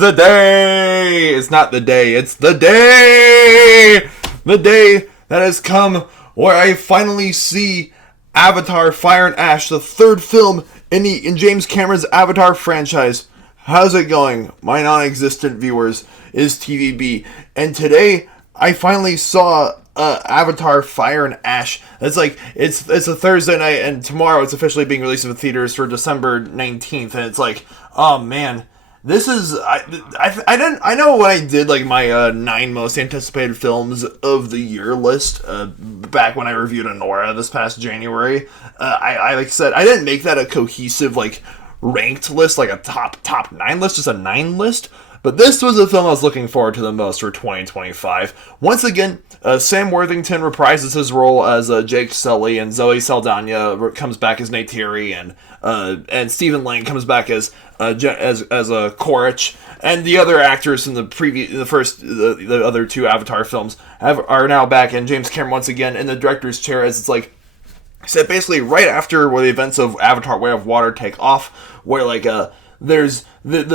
the day! It's not the day, it's the day! The day that has come where I finally see Avatar Fire and Ash, the third film in James Cameron's Avatar franchise. How's it going, my non-existent viewers? Is TVB. And today, I finally saw Avatar Fire and Ash. It's a Thursday night, and tomorrow it's officially being released in the theaters for December 19th, and it's like, oh man, this is, I know when I did like my 9 most anticipated films of the year list, back when I reviewed Anora this past January, I like said, I didn't make that a cohesive, like, ranked list, like a top 9 list, just a 9 list. But this was the film I was looking forward to the most for 2025. Once again, Sam Worthington reprises his role as Jake Sully, and Zoe Saldana comes back as Neytiri, and Stephen Lang comes back as Korich, and the other actors in the other 2 Avatar films are now back, and James Cameron once again in the director's chair, as it's like, so basically right after where the events of Avatar: Way of Water take off, where like there's the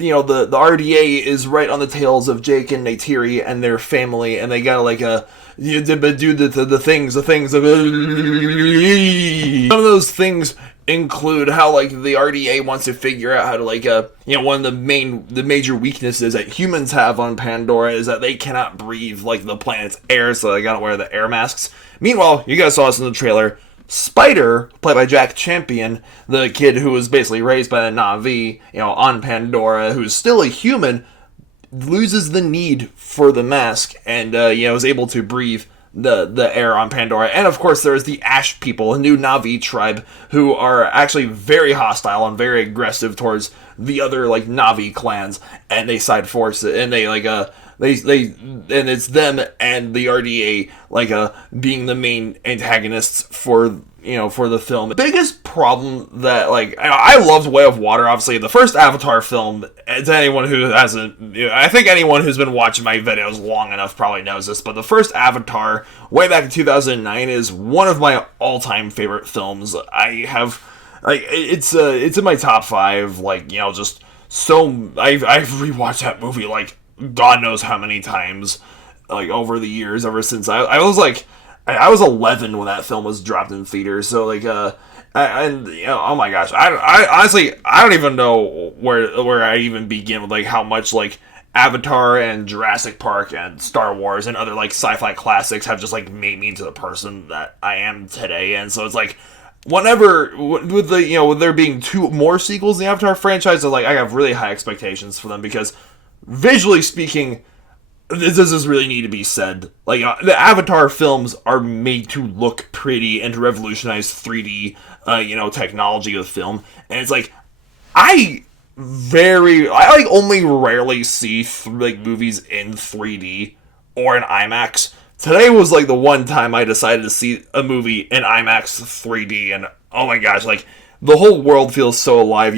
RDA is right on the tails of Jake and Neytiri and their family, and they gotta like do the things of some of those things include how like the RDA wants to figure out how to like one of the major weaknesses that humans have on Pandora is that they cannot breathe like the planet's air, so they gotta wear the air masks. Meanwhile, you guys saw this in the trailer, Spider, played by Jack Champion, the kid who was basically raised by the Na'vi, on Pandora, who's still a human, loses the need for the mask and, is able to breathe the air on Pandora. And of course, there's the Ash people, a new Na'vi tribe, who are actually very hostile and very aggressive towards the other, like, Na'vi clans, and they side force it, and they, like, and it's them and the RDA being the main antagonists for the film. The biggest problem that I loved Way of Water, obviously the first Avatar film. To anyone who hasn't, I think anyone who's been watching my videos long enough probably knows this, but the first Avatar, way back in 2009, is one of my all-time favorite films. I have it's in my top 5. I've rewatched that movie God knows how many times, over the years, ever since I was 11 when that film was dropped in theaters. So oh my gosh, I honestly I don't even know where I even begin with how much Avatar and Jurassic Park and Star Wars and other sci-fi classics have just made me into the person that I am today. And so it's whenever with there being 2 more sequels in the Avatar franchise, I have really high expectations for them, because visually speaking, this does really need to be said. The Avatar films are made to look pretty and to revolutionize 3D, technology of film. And it's I only rarely see movies in 3D or in IMAX. Today was the one time I decided to see a movie in IMAX 3D, and oh my gosh, the whole world feels so alive.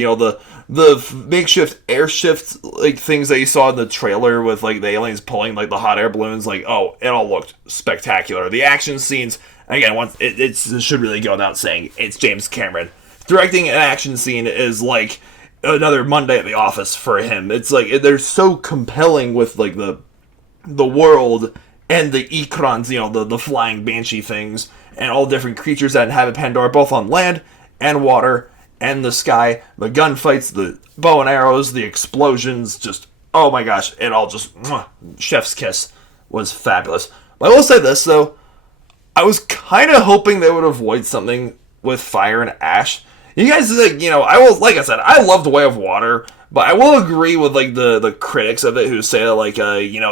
The makeshift airshift things that you saw in the trailer with the aliens pulling the hot air balloons, it all looked spectacular. The action scenes, again, it should really go without saying, it's James Cameron. Directing an action scene is another Monday at the office for him. It's they're so compelling with the world and the Ikrans, the flying banshee things, and all different creatures that inhabit Pandora, both on land and water and the sky, the gunfights, the bow and arrows, the explosions, just, oh my gosh, it all just, chef's kiss, was fabulous. But I will say this, though, I was kind of hoping they would avoid something with Fire and Ash. You guys, like I said, I loved Way of Water, but I will agree with, the critics of it who say that,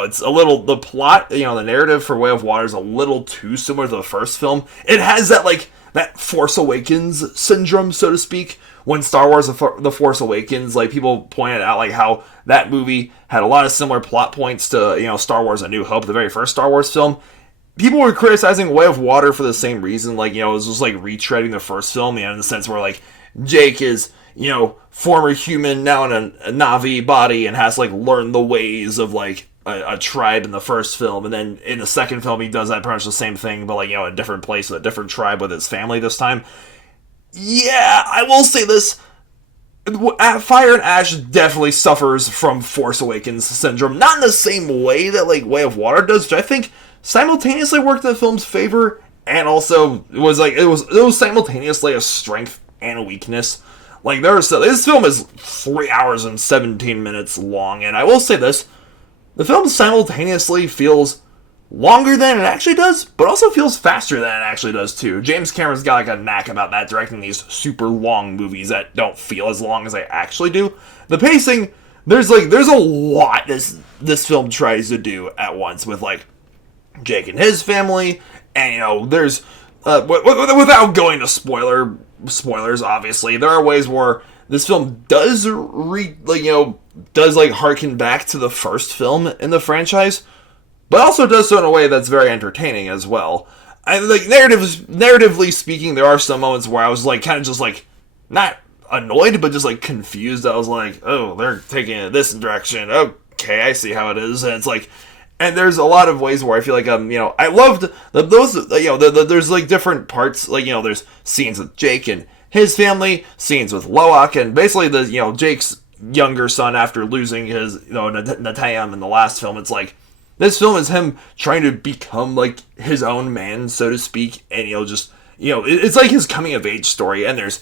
it's a little, the plot, the narrative for Way of Water is a little too similar to the first film. It has that, that Force Awakens syndrome, so to speak. When Star Wars The Force Awakens, people pointed out, how that movie had a lot of similar plot points to, Star Wars A New Hope, the very first Star Wars film. People were criticizing Way of Water for the same reason, it was just, retreading the first film, in the sense where, Jake is, former human, now in a Na'vi body, and has, learned the ways of, a tribe in the first film, and then in the second film he does that pretty much the same thing, but a different place with a different tribe with his family this time. Yeah, I will say this. Fire and Ash definitely suffers from Force Awakens syndrome, not in the same way that like Way of Water does, which I think simultaneously worked in the film's favor, and also it was simultaneously a strength and a weakness. Like this film is 3 hours and 17 minutes long, and I will say this: the film simultaneously feels longer than it actually does, but also feels faster than it actually does too. James Cameron's got like a knack about that, directing these super long movies that don't feel as long as they actually do. The pacing, there's a lot this film tries to do at once with like Jake and his family, and there's without going to spoilers, obviously there are ways where this film does harken back to the first film in the franchise, but also does so in a way that's very entertaining as well. Narratively speaking, there are some moments where I was like kind of just like not annoyed, but just like confused. I was like, oh, they're taking it this direction. Okay, I see how it is. And it's like, and there's a lot of ways where I feel like I loved there's like different parts. Like there's scenes with Jake and his family, scenes with Loak, and basically Jake's younger son after losing his Natayam in the last film. It's like, this film is him trying to become like his own man, so to speak, and it's like his coming of age story. And there's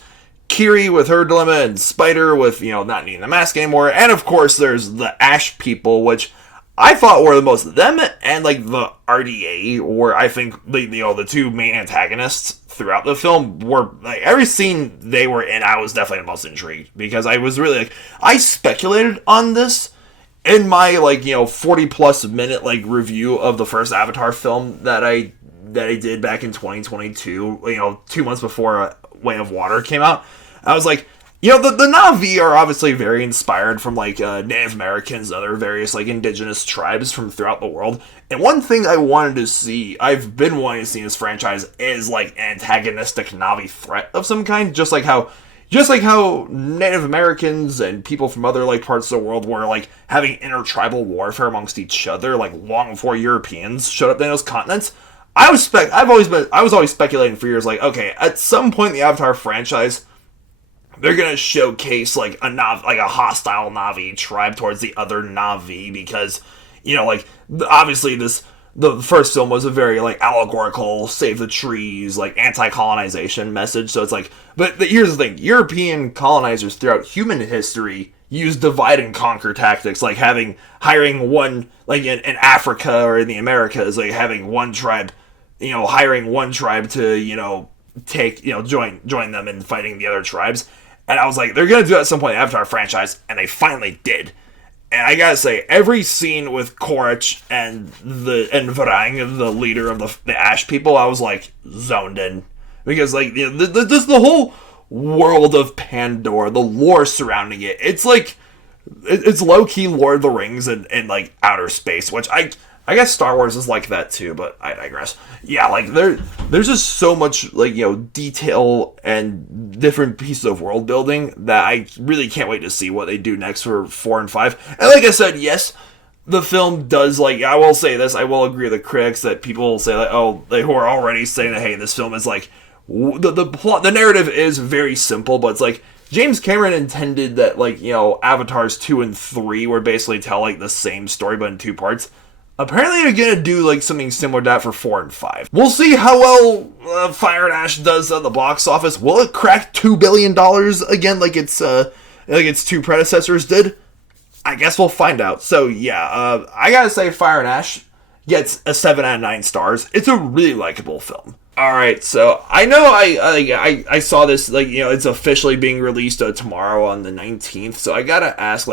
Kiri with her dilemma, and Spider with not needing the mask anymore, and of course there's the Ash people, which I thought were the most them and like the RDA, where I think the two main antagonists throughout the film were like every scene they were in. I was definitely the most intrigued because I was really like I speculated on this in my 40 plus minute review of the first Avatar film that I did back in 2022, 2 months before Way of Water came out. I was like, the Na'vi are obviously very inspired from Native Americans and other various indigenous tribes from throughout the world. And one thing I wanted to see, I've been wanting to see in this franchise, is an antagonistic Na'vi threat of some kind, just like how Native Americans and people from other parts of the world were having intertribal warfare amongst each other long before Europeans showed up in those continents. I was always speculating for years okay, at some point in the Avatar franchise they're gonna showcase a hostile Na'vi tribe towards the other Na'vi, because obviously the first film was a very allegorical, save the trees, anti-colonization message. So it's but here's the thing: European colonizers throughout human history use divide and conquer tactics, hiring one in Africa or in the Americas, having one tribe, hiring one tribe to take join them in fighting the other tribes. And I was like, they're gonna do that at some point in the Avatar franchise, and they finally did. And I gotta say, every scene with Korach and Varang, the leader of the Ash people, I was zoned in, because the whole world of Pandora, the lore surrounding it, it's it's low key Lord of the Rings in outer space, which I guess Star Wars is like that too, but I digress. Yeah, there's just so much detail and different pieces of world building that I really can't wait to see what they do next for 4 and 5. And like I said, yes, the film does I will say this, I will agree with the critics that people say who are already saying that, hey, this film is the plot, the narrative is very simple, but it's James Cameron intended that Avatars 2 and 3 were basically tell the same story but in 2 parts. Apparently they're gonna do something similar to that for 4 and 5. We'll see how well Fire and Ash does at the box office. Will it crack $2 billion again like its 2 predecessors did? I guess we'll find out. So yeah, I gotta say Fire and Ash gets a 7 out of 9 stars. It's a really likable film. Alright, so I know I saw this, it's officially being released tomorrow on the 19th, so I gotta ask,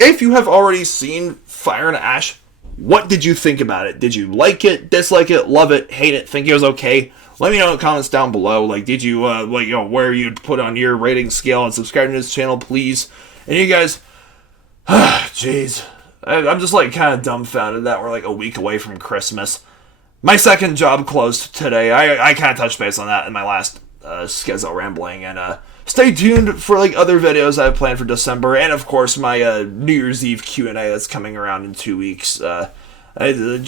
if you have already seen Fire and Ash, what did you think about it? Did you like it, dislike it, love it, hate it, think it was okay? Let me know in the comments down below. Did you, where you'd put on your rating scale, and subscribe to this channel, please. And you guys, jeez, I'm just kind of dumbfounded that we're a week away from Christmas. My second job closed today. I kind of touched base on that in my last Schizo rambling, and stay tuned for other videos I have planned for December, and of course my New Year's Eve Q&A that's coming around in 2 weeks. Thank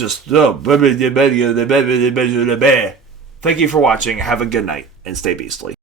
you for watching. Have a good night and stay beastly.